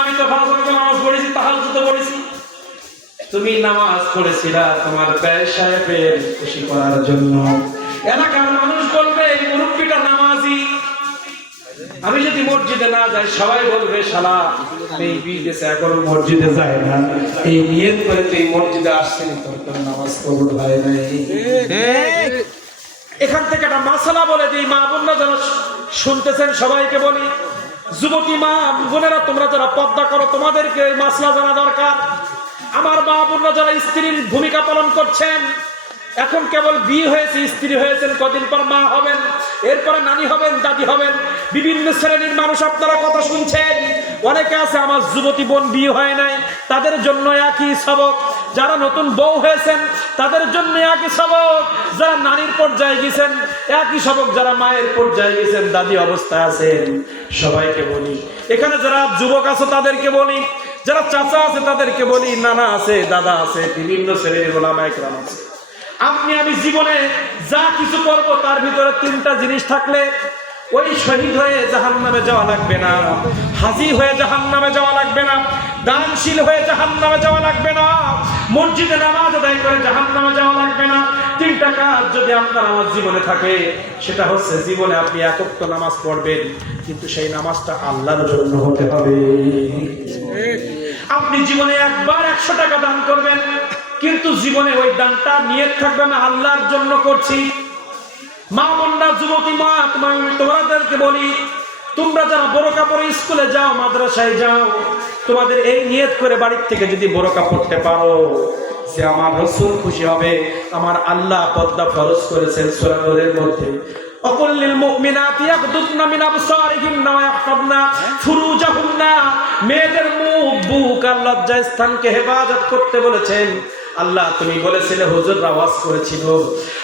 আমি তুমি নামাজ তোমার সাহেবের খুশি করার জন্য। এলাকার মানুষ বলবে, এই মুরব্বীটা নামাজি। আমি যদি মসজিদে না যাই, সবাই বলবে, শালা এই বিদেশে এখন মসজিদে যায় না। এই নিয়ত করে তুই মসজিদে আসছিলি, তোর নামাজ কবুল হয় নাই। এখান থেকে একটা মাসালা বলে দিই মা বোনরা যারা শুনতেছেন, সবাইকে বলি যুবতী মা বোনেরা, তোমরা যারা পদ্মা করো, তোমাদেরকে এই মাসলা জানা দরকার। আমার মা বোনরা যারা স্ত্রীর ভূমিকা পালন করছেন, এখন কেবল বিয়ে হয়েছে, স্ত্রী হয়েছেন, কদিন পর মা হবেন, এরপরে নানি হবেন, দাদি হবেন, বিভিন্ন শ্রেণির মানুষ আপনারা কথা শুনছেন। অনেকে আছে, আমার যুবতী বোন বিয়ে হয় নাই, তাদের জন্য একই সবক। যারা নতুন বউ হয়েছেন, তাদের জন্য একই সবক। যারা নানির পর্যায়ে গেছেন, একই সবক। যারা মায়ের পর্যায়ে গেছেন, দাদি অবস্থায় আছেন। সবাইকে বলি। এখানে যারা যুবক আছে, তাদেরকে বলি। যারা চাচা আছে, তাদেরকে বলি। নানা আছে, দাদা আছে, বিভিন্ন শ্রেণির গোলামা একরাম আছে। আপনি, আমি জীবনে যা কিছু করব, তার ভিতরে তিনটা জিনিস থাকলে ওই শহীদ হয়ে জাহান নামে যাওয়া লাগবে না। হাজি হয়ে জাহান নামে যাওয়া লাগবে না। দানশীল হয়ে জাহান নামে যাওয়া লাগবে না। মসজিদে নামাজ আদায় করে জাহান নামে যাওয়া লাগবে না। তিনটা কাজ যদি আপনার আমার জীবনে থাকে, সেটা হচ্ছে জীবনে আপনি একত্র নামাজ পড়বেন, কিন্তু সেই নামাজটা আল্লাহর জন্য হতে হবে। আপনি জীবনে একবার একশো টাকা দান করবেন, কিন্তু জীবনে ওই দানটা নিয়ে থাকবে না, আল্লাহর জন্য করছি। মা বোনরা যুবতী মা তোমার তোমাদেরকে বলি তোমরা যারা বড় কাপড়ে স্কুলে যাও, মাদ্রাসায় যাও, তোমাদের এই নিয়ত করে বাড়ির থেকে যদি বড় কাপড় পড়তে পারো, যে আমার রসুল খুশি হবে, আমার আল্লাহ পদ্মা ফরজ করেছেন সুরানের মধ্যে। মেয়েদের মুখ, বুক আর লজ্জা স্থানকে হেফাজত করতে বলেছেন। আল্লাহ, তুমি বলেছিলে হুজুর আওয়াজ করেছিল।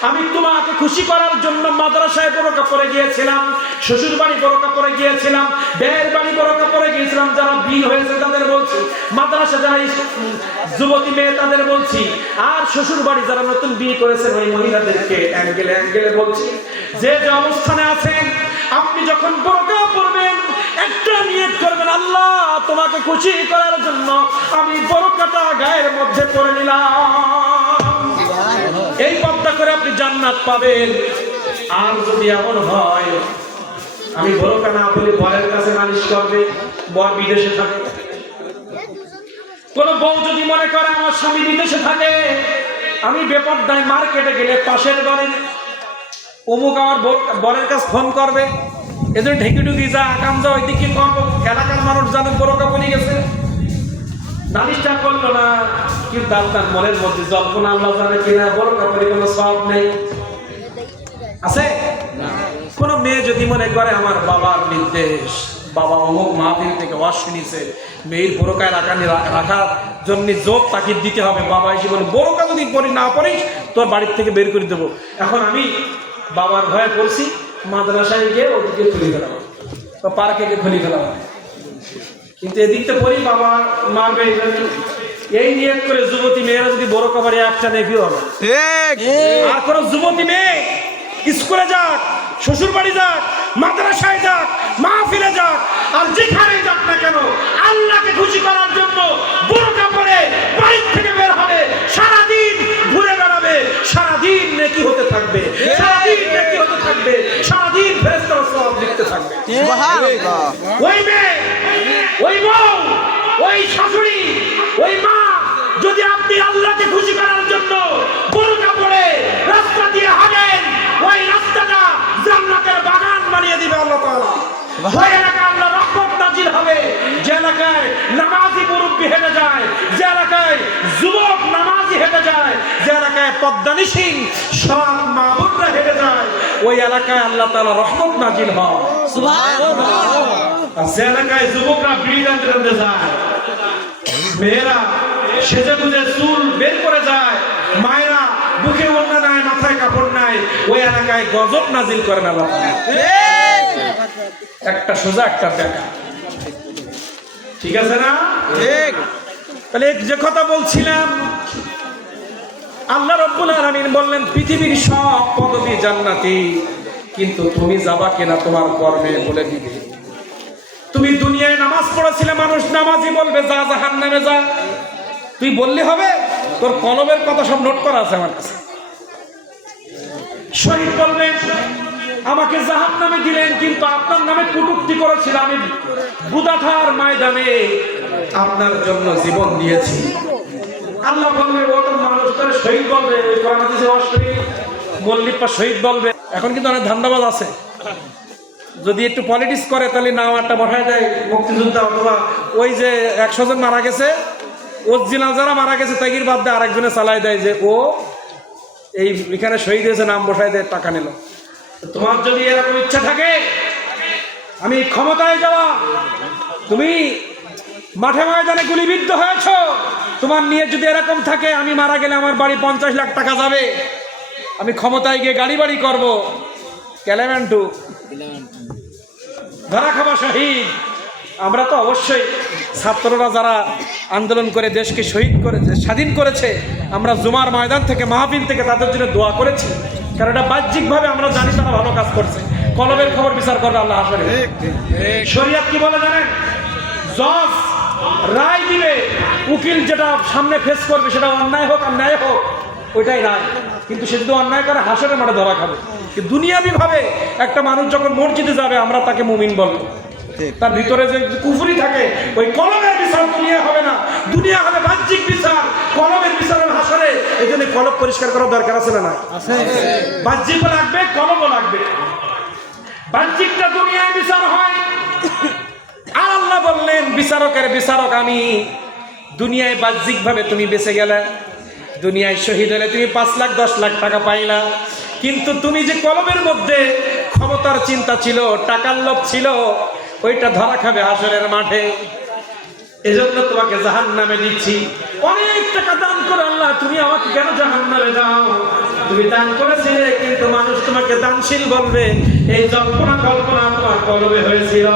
আমি তোমাকে খুশি করার জন্য মাদ্রাসায় বড় কাপড়ে গিয়েছিলাম শ্বশুর বাড়ি বড় কাপড়ে গিয়েছিলাম, বের বাড়ি বড় কাপড়ে গিয়েছিলাম। যারা বিয়ে হয়েছে তাদের বলছি, মাদ্রাসা যারা যুবতী মেয়ে, তাদের বলছি, আর শ্বশুর বাড়ি যারা নতুন বিয়ে করেছেন ওই মহিলাদেরকে অ্যাঙ্গেলে অ্যাঙ্গেলে বলছি, যে যে অবস্থানে আছেন, আপনি যখন বোরকা পরবেন একটা নিয়ত করবেন, আল্লাহ তোমাকে খুশি করার জন্য আমি বোরকাটা গায়ের মধ্যে পরে নিলাম। এই পদ্মা করে আপনি জান্নাত পাবেন। আর যদি এমন হয়, আমি বোরকা না বলে বরের কাছে নালিশ করবে, বর বিদেশে থাকে। কোন বউ যদি মনে করে আমার স্বামী বিদেশে থাকে, আমি বেপরদায় মার্কেটে গেলে পাশের বাড়ির অমুক আমার বোর- বরের কাছে ফোন করবে এদের ঢেকে ঢুকি যা, আকাম যা, ওইদিকে করব এলাকার মানুষ জানে বড় কাপড়ি গেছে। নালিশটা করল না কিন্তু আপনার মনের মধ্যে যখন আল্লাহ জানে কিনা, বড় কাপড়ি কোনো সব নেই। আছে? কোন মেয়ে যদি মনে করে, আমার বাবার নির্দেশ, বাবা অমুক মাহফিল থেকে ওয়াশ শুনিছে মেয়ের বোরকায় রাখা রাখার জন্য জোর তাকে দিতে হবে, বাবা এসে বলে বোরকা যদি পড়ি না পড়িস, তোর বাড়ির থেকে বের করে দেবো। এখন আমি বাবার ভয়ে করছি মাদ্রাসায় গিয়ে ওদিকে খুলি ফেলাম। বা পার্কে গিয়ে খুলি ফেলাম। কিন্তু এদিক তো পড়ি বাবা মারবে এই নিয়ত করে যুবতী মেয়েরা যদি বড় কভারে একটা নেভি হবে? আর কোন যুবতী মেয়ে স্কুলে যাক শ্বশুর বাড়ি যাক মাদ্রাসায় যাক মাহফিলে যাক আর যেখানে যাক না কেন আল্লাহকে খুশি করার জন্য বোরকা আপনি আল্লাহকে খুশি করার জন্য গরু কাপড়ে রাস্তা দিয়ে হাঁটেন ওই রাস্তাটা জান্নাতের বাগান বানিয়ে দিবে আল্লাহ তাআলা। ওই এলাকায় আল্লাহ রহমত নাজিল হবে। যে এলাকায় নামাজি মুরব্বী হেঁটে যায় যে এলাকায় যুবক নামাজি হেঁটে যায় যে এলাকায় পদ্মানি সিং সব মা হেঁটে যায় ওই এলাকায় আল্লাহ তাআলা রহমত নাজিল হয়। আর যে এলাকায় যুবকরা বিড়ি টানতে যায় মেয়েরা সেজে গুজে চুল বের করে যায়। মায়েরা বুকে ওড়না নাই মাথায় কাপড় নাই। ওই এলাকায় গজব নাজিল করে না একটা সোজা একটা বেকা ঠিক আছে না? তাহলে যে কথা বলছিলাম আল্লাহ রব্বুল আলামিন বললেন পৃথিবীর সব পদবি জান্নাতি কিন্তু তুমি যাবা কিনা তোমার কর্মে বলে দিবে। তুমি দুনিয়ায় নামাজ পড়েছিলে মানুষ নামাজই বলবে যা জাহান নামে যা। তুই বললি হবে, তোর কলমের কথা সব নোট করা আছে আমার কাছে। শহীদ বলবেন আমাকে জাহান নামে দিলেন, কিন্তু আপনার নামে কটুক্তি করেছিল আমি বুদাঠার ময়দানে আপনার জন্য জীবন দিয়েছি আল্লাহ বলবে ও তো মানুষ তারা শহীদ বলবে ওই কোরআন হাদিসে অশরীফ মল্লিক বা শহীদ বলবে। এখন কিন্তু অনেক ধান্দাবাজ আছে। যদি একটু পলিটিক্স করে, তাহলে নাম একটা বসায় দেয় মুক্তিযোদ্ধা অথবা ওই যে একশো জন মারা গেছে ওজিনাল যারা মারা গেছে, তাগির বাদ দিয়ে আরেকজনে চালায় দেয় যে, ও, এই এখানে শহীদ হয়েছে, নাম বসায় দেয় টাকা নিল। তোমার যদি এরকম ইচ্ছা থাকে, আমি ক্ষমতায় যাওয়া, তুমি মাঠে ময়দানে গুলিবিদ্ধ হয়েছ, তোমার নিয়ে যদি এরকম থাকে, আমি মারা গেলে আমার বাড়ি পঞ্চাশ লাখ টাকা যাবে। আমি ক্ষমতায় গিয়ে গাড়ি বাড়ি করব। ক্যালেমেন্টু ধরা খাওয়া শহীদ। আমরা তো অবশ্যই ছাত্ররা যারা আন্দোলন করে দেশকে শহীদ করেছে স্বাধীন করেছে আমরা জুমার ময়দান থেকে মাহফিল থেকে তাদের জন্য দোয়া করেছি। কারণ এটা বাহ্যিকভাবে আমরা জানি তারা ভালো কাজ করছে। কলমের খবর বিচার করবে আল্লাহ আসলে শরিয়াত কি বলে জানেন? জজ রায় দিবে উকিল যেটা সামনে ফেস করবে সেটা অন্যায় হোক আর ন্যায় হোক ওইটাই রায়। কিন্তু সে যদি অন্যায় করে হাসরের মাঠে ধরা খাবে। কিন্তু দুনিয়াবি ভাবে একটা মানুষ যখন মসজিদে যাবে আমরা তাকে মুমিন বলব। তার ভিতরে যে কুফুরি থাকে ওই কলমের বিচার দুনিয়া হবে না। দুনিয়া হবে বাহ্যিক বিচার। কলমের বিচারের হাসরে এই জন্য কলম পরিষ্কার করার দরকার আছে না বাহ্যিকও লাগবে কলমও লাগবে। বাহ্যিকটা দুনিয়ায় বিচার হয়। আর আল্লাহ বললেন বিচারকের বিচারক আমি। দুনিয়ায় বাহ্যিকভাবে তুমি বেঁচে গেলে দুনিয়ায় শহীদ হলে তুমি পাঁচ লাখ দশ লাখ টাকা পাইলা। কিন্তু তুমি যে কলমের মধ্যে ক্ষমতার চিন্তা ছিল টাকার লোভ ছিল ওইটা ধরা খাবে আসরের মাঠে। এজন্য তোমাকে জাহান নামে দিচ্ছি। অনেক টাকা দান করে আল্লাহ, তুমি আমাকে কেন জাহান নামে দাও? তুমি দান করেছিলে, কিন্তু মানুষ তোমাকে দানশীল বলবে। এই জল্পনা কল্পনা তোমার কলবে হয়েছিল।